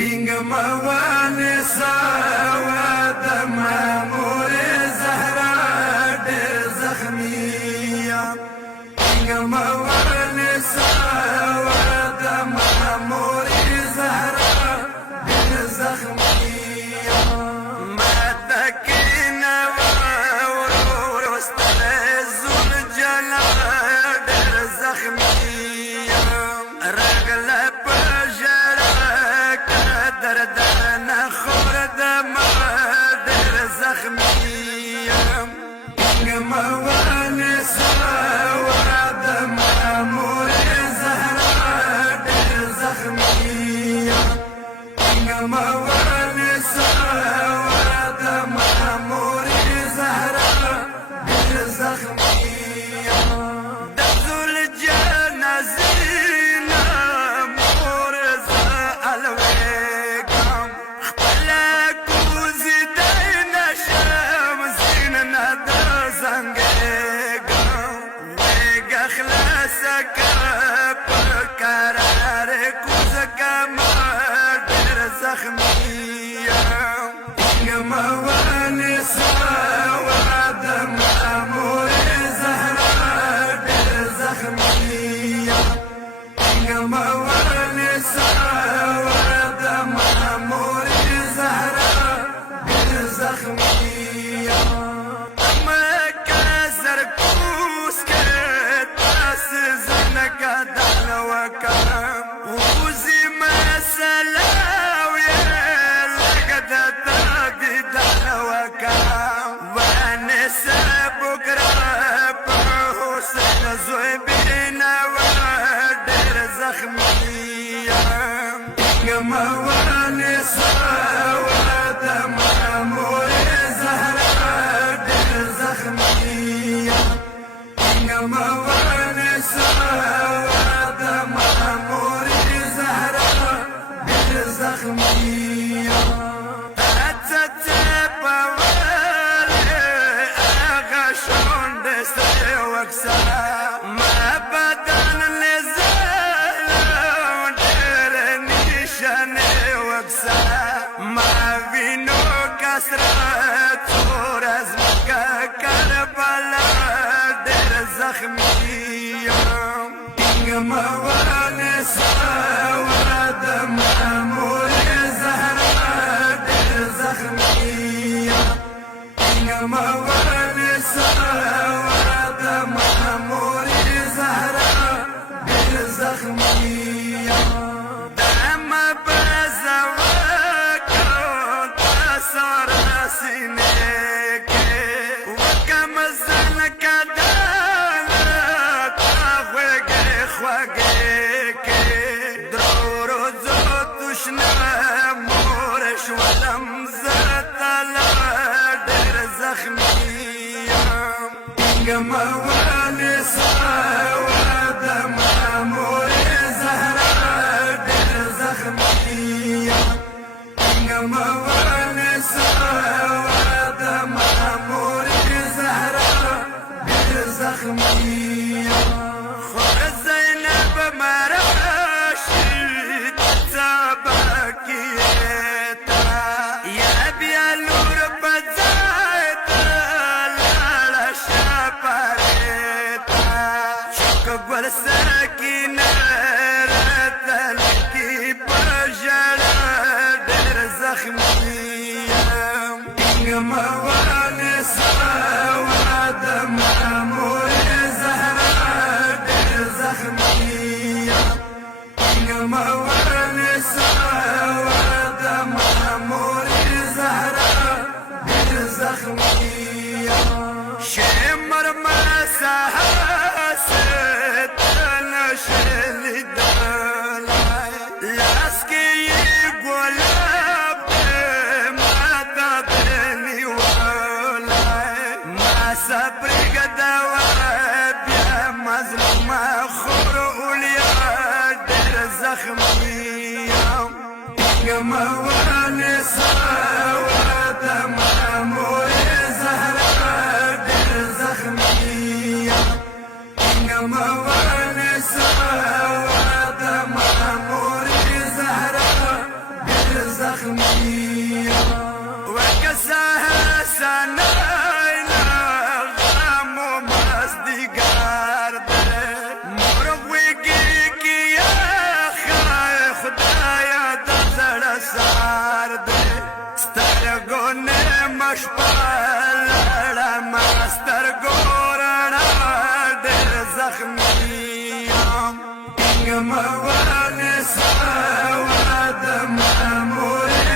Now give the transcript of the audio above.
مواني سواد مامور زهرا دير زخمية مواني سواد مامور زهرا دير زخمية ما تكينا ورور واستلز الجلال دير زخمية رجل دردنا خورد مادر زخمية مواني سواد مامور زهرا دير زخمية مواني سواد مامور زهرا دير زخمية دزو الجنازين مورزة الوين مواني سواد مامور زهرا دير زخمية مواني سواد مامور زهرا دير زخمية أما كسر كوس كتاس زنك دل وكرم وزي مسلا مواني سواد مامور زهرا دير زخمية مواني سواد مامور زهرا دير زخمية أتتب والي أغشون دستي وكسا ما بدن ما فينو كسرت ورزمك كربلا دير زخمية مواني سواد مامور زهرا دير زخمية مواني سواد مامور زهرا دير زخمية مواني سواد مامور زهرا دير زخمية مواني سواد مامور زهرا دير زخمية خور زينب مراشد تبكيتا يا بيالور بزايتا لالا شابريتا شوك قول ساكينة رتلكي بجرى دير زخمية مواني سواد مامور زهرا دير زخمية مواني سواد مامور زهرا دير زخمية شمر ما سهست نشل دلاي لاسكي يقول ما تدني ولاي ما صبر قدواب يا مظلوم خرقول يا دير زخمية مواني سواد مامور زهرا دير زخمية مواني سواد مامور زهرا زخمی وکسه سنای لغم و مزدگار ده مرویگی کیا خای خدایا دزر سار ده سترگونه مشپل مسترگورنا در زخمیم کنگ موان سار